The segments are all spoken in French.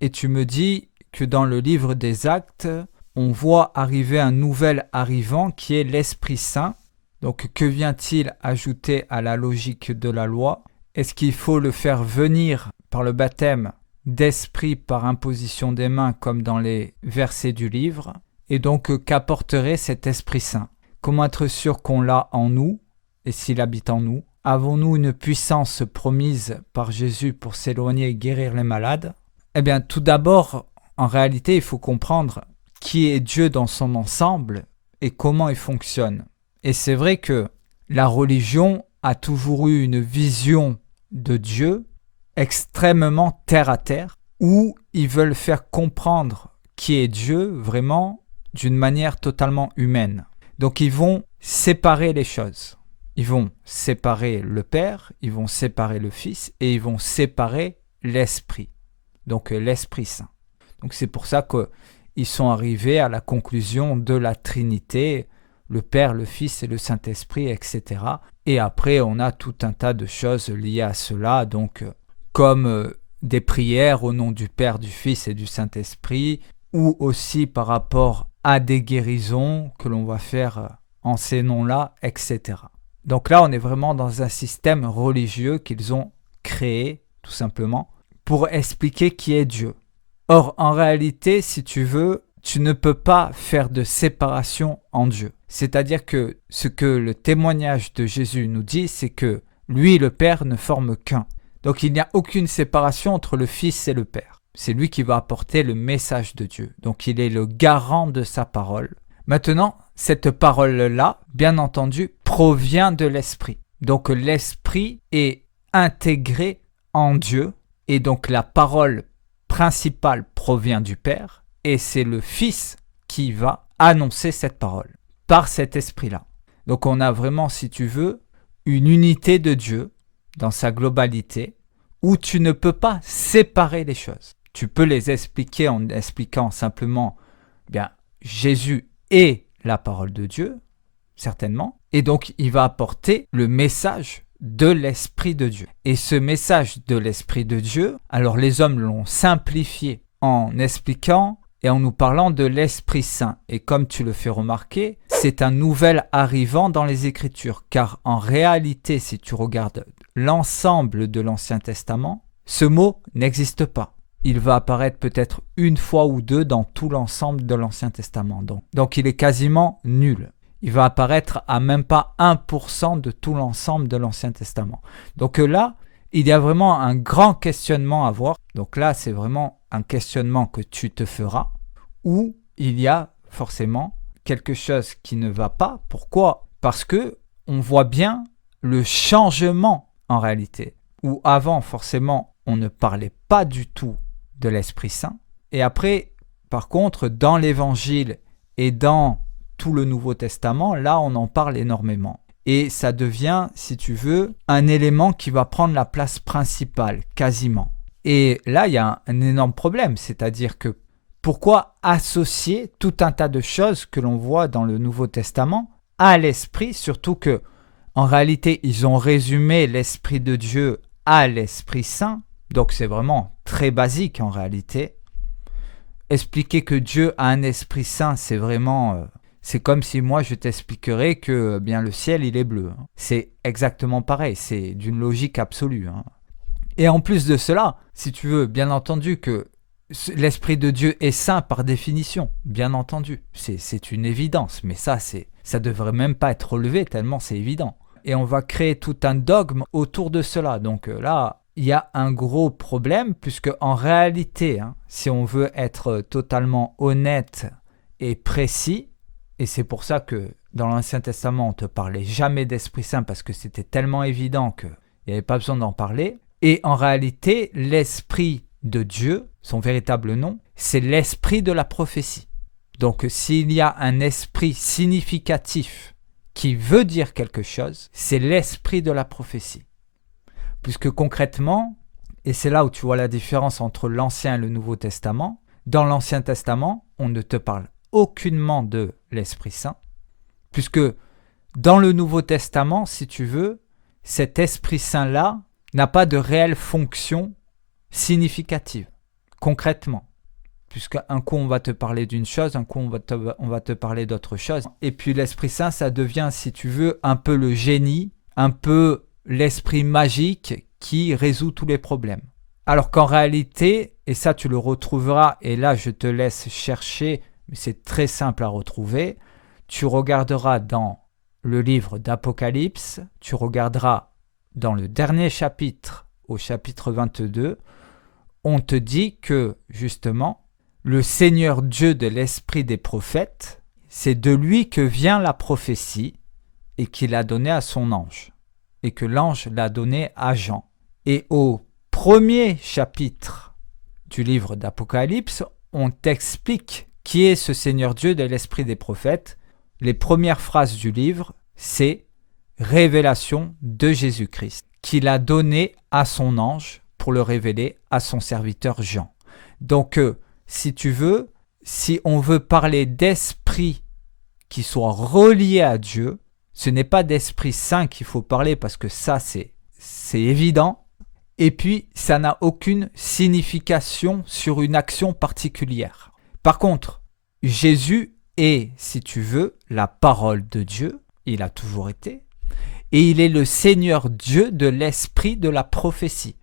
et tu me dis que dans le livre des Actes, on voit arriver un nouvel arrivant qui est l'Esprit Saint. Donc que vient-il ajouter à la logique de la loi? Est-ce qu'il faut le faire venir par le baptême d'esprit par imposition des mains comme dans les versets du livre? Et donc qu'apporterait cet Esprit Saint? Comment être sûr qu'on l'a en nous et s'il habite en nous? Avons-nous une puissance promise par Jésus pour s'éloigner et guérir les malades? Eh bien, tout d'abord, en réalité, il faut comprendre qui est Dieu dans son ensemble et comment il fonctionne. Et c'est vrai que la religion a toujours eu une vision de Dieu extrêmement terre à terre, où ils veulent faire comprendre qui est Dieu vraiment d'une manière totalement humaine. Donc ils vont séparer les choses. Ils vont séparer le Père, ils vont séparer le Fils et ils vont séparer l'Esprit. Donc l'Esprit Saint. Donc c'est pour ça qu'ils sont arrivés à la conclusion de la Trinité, le Père, le Fils et le Saint-Esprit, etc. Et après, on a tout un tas de choses liées à cela, donc comme des prières au nom du Père, du Fils et du Saint-Esprit, ou aussi par rapport à des guérisons que l'on va faire en ces noms-là, etc. Donc là, on est vraiment dans un système religieux qu'ils ont créé, tout simplement, pour expliquer qui est Dieu. Or, en réalité, si tu veux, tu ne peux pas faire de séparation en Dieu. C'est-à-dire que ce que le témoignage de Jésus nous dit, c'est que lui et le Père ne forment qu'un. Donc il n'y a aucune séparation entre le Fils et le Père. C'est lui qui va apporter le message de Dieu. Donc il est le garant de sa parole. Maintenant, cette parole-là, bien entendu, provient de l'Esprit. Donc l'Esprit est intégré en Dieu et donc la parole principale provient du Père et c'est le Fils qui va annoncer cette parole par cet Esprit-là. Donc on a vraiment, si tu veux, une unité de Dieu dans sa globalité où tu ne peux pas séparer les choses. Tu peux les expliquer en expliquant simplement, bien, Jésus est la parole de Dieu, certainement, et donc il va apporter le message de l'Esprit de Dieu. Et ce message de l'Esprit de Dieu, alors les hommes l'ont simplifié en expliquant et en nous parlant de l'Esprit Saint. Et comme tu le fais remarquer, c'est un nouvel arrivant dans les Écritures, car en réalité, si tu regardes l'ensemble de l'Ancien Testament, ce mot n'existe pas. Il va apparaître peut-être une fois ou deux dans tout l'ensemble de l'Ancien Testament. Donc il est quasiment nul. Il va apparaître à même pas 1% de tout l'ensemble de l'Ancien Testament. Donc là, il y a vraiment un grand questionnement à avoir. Donc là, c'est vraiment un questionnement que tu te feras, où il y a forcément quelque chose qui ne va pas. Pourquoi? Parce que on voit bien le changement en réalité, où avant, forcément, on ne parlait pas du tout de l'Esprit Saint. Et après, par contre, dans l'Évangile et dans tout le Nouveau Testament, là, on en parle énormément. Et ça devient, si tu veux, un élément qui va prendre la place principale, quasiment. Et là, il y a un énorme problème, c'est-à-dire que pourquoi associer tout un tas de choses que l'on voit dans le Nouveau Testament à l'Esprit, surtout que, en réalité, ils ont résumé l'Esprit de Dieu à l'Esprit Saint, donc c'est vraiment très basique en réalité. Expliquer que Dieu a un Esprit Saint, c'est vraiment... c'est comme si moi je t'expliquerais que bien le ciel il est bleu. C'est exactement pareil, c'est d'une logique absolue. Et en plus de cela, si tu veux, bien entendu que l'Esprit de Dieu est saint par définition, bien entendu. C'est une évidence, mais ça devrait même pas être relevé tellement c'est évident. Et on va créer tout un dogme autour de cela. Donc là, il y a un gros problème puisque en réalité, si on veut être totalement honnête et précis, et c'est pour ça que dans l'Ancien Testament, on ne te parlait jamais d'Esprit Saint parce que c'était tellement évident qu'il n'y avait pas besoin d'en parler. Et en réalité, l'Esprit de Dieu, son véritable nom, c'est l'Esprit de la prophétie. Donc s'il y a un esprit significatif qui veut dire quelque chose, c'est l'Esprit de la prophétie. Puisque concrètement, et c'est là où tu vois la différence entre l'Ancien et le Nouveau Testament, dans l'Ancien Testament, on ne te parle aucunement de l'Esprit Saint, puisque dans le Nouveau Testament, si tu veux, cet Esprit Saint-là n'a pas de réelle fonction significative, concrètement. Puisqu'un coup on va te parler d'une chose, un coup on va te parler d'autre chose. Et puis l'Esprit Saint, ça devient, si tu veux, un peu le génie, un peu l'esprit magique qui résout tous les problèmes. Alors qu'en réalité, et ça tu le retrouveras, et là je te laisse chercher, mais c'est très simple à retrouver, tu regarderas dans le livre d'Apocalypse, tu regarderas dans le dernier chapitre, au chapitre 22, on te dit que, justement, le Seigneur Dieu de l'esprit des prophètes, c'est de lui que vient la prophétie et qu'il a donné à son ange, et que l'ange l'a donné à Jean. Et au premier chapitre du livre d'Apocalypse, on t'explique qui est ce Seigneur Dieu de l'esprit des prophètes. Les premières phrases du livre, c'est « Révélation de Jésus-Christ » qu'il a donné à son ange pour le révéler à son serviteur Jean. Donc, si tu veux, si on veut parler d'esprit qui soit relié à Dieu, ce n'est pas d'Esprit Saint qu'il faut parler parce que ça, c'est évident. Et puis, ça n'a aucune signification sur une action particulière. Par contre, Jésus est, si tu veux, la parole de Dieu. Il a toujours été. Et il est le Seigneur Dieu de l'esprit de la prophétie.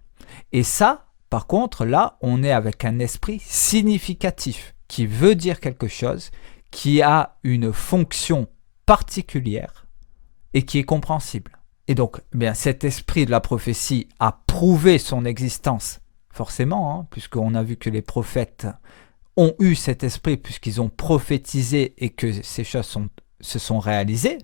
Et ça, par contre, là, on est avec un esprit significatif qui veut dire quelque chose, qui a une fonction particulière et qui est compréhensible. Et donc, bien, cet esprit de la prophétie a prouvé son existence, forcément, puisqu'on a vu que les prophètes ont eu cet esprit, puisqu'ils ont prophétisé et que ces choses se sont réalisées.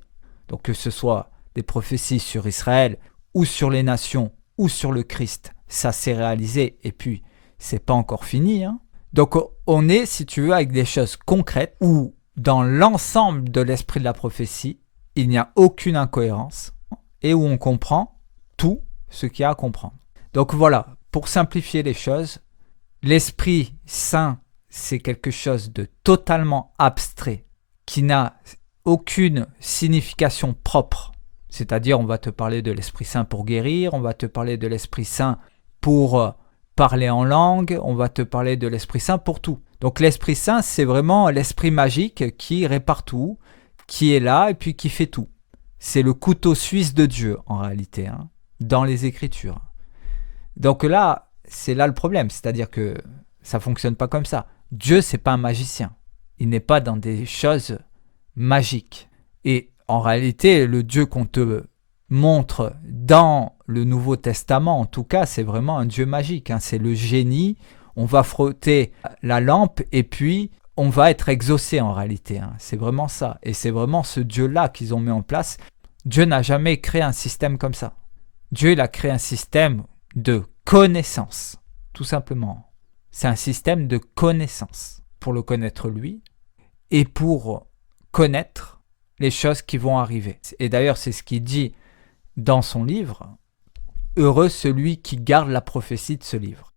Donc, que ce soit des prophéties sur Israël ou sur les nations ou sur le Christ, ça s'est réalisé et puis c'est pas encore fini. Donc on est, si tu veux, avec des choses concrètes où dans l'ensemble de l'esprit de la prophétie, il n'y a aucune incohérence et où on comprend tout ce qu'il y a à comprendre. Donc voilà, pour simplifier les choses, l'Esprit Saint, c'est quelque chose de totalement abstrait qui n'a aucune signification propre. C'est-à-dire, on va te parler de l'Esprit Saint pour guérir, on va te parler de l'Esprit Saint pour parler en langue, on va te parler de l'Esprit Saint pour tout. Donc l'Esprit Saint, c'est vraiment l'Esprit magique qui répare tout, qui est là et puis qui fait tout. C'est le couteau suisse de Dieu, en réalité, dans les Écritures. Donc là, c'est là le problème, c'est-à-dire que ça ne fonctionne pas comme ça. Dieu, ce n'est pas un magicien. Il n'est pas dans des choses magiques. Et en réalité, le Dieu qu'on te montre dans le Nouveau Testament, en tout cas, c'est vraiment un Dieu magique. C'est le génie. On va frotter la lampe et puis on va être exaucé en réalité. C'est vraiment ça. Et c'est vraiment ce Dieu-là qu'ils ont mis en place. Dieu n'a jamais créé un système comme ça. Dieu, il a créé un système de connaissance, tout simplement. C'est un système de connaissance pour le connaître lui et pour connaître les choses qui vont arriver. Et d'ailleurs, c'est ce qu'il dit dans son livre. Heureux celui qui garde la prophétie de ce livre.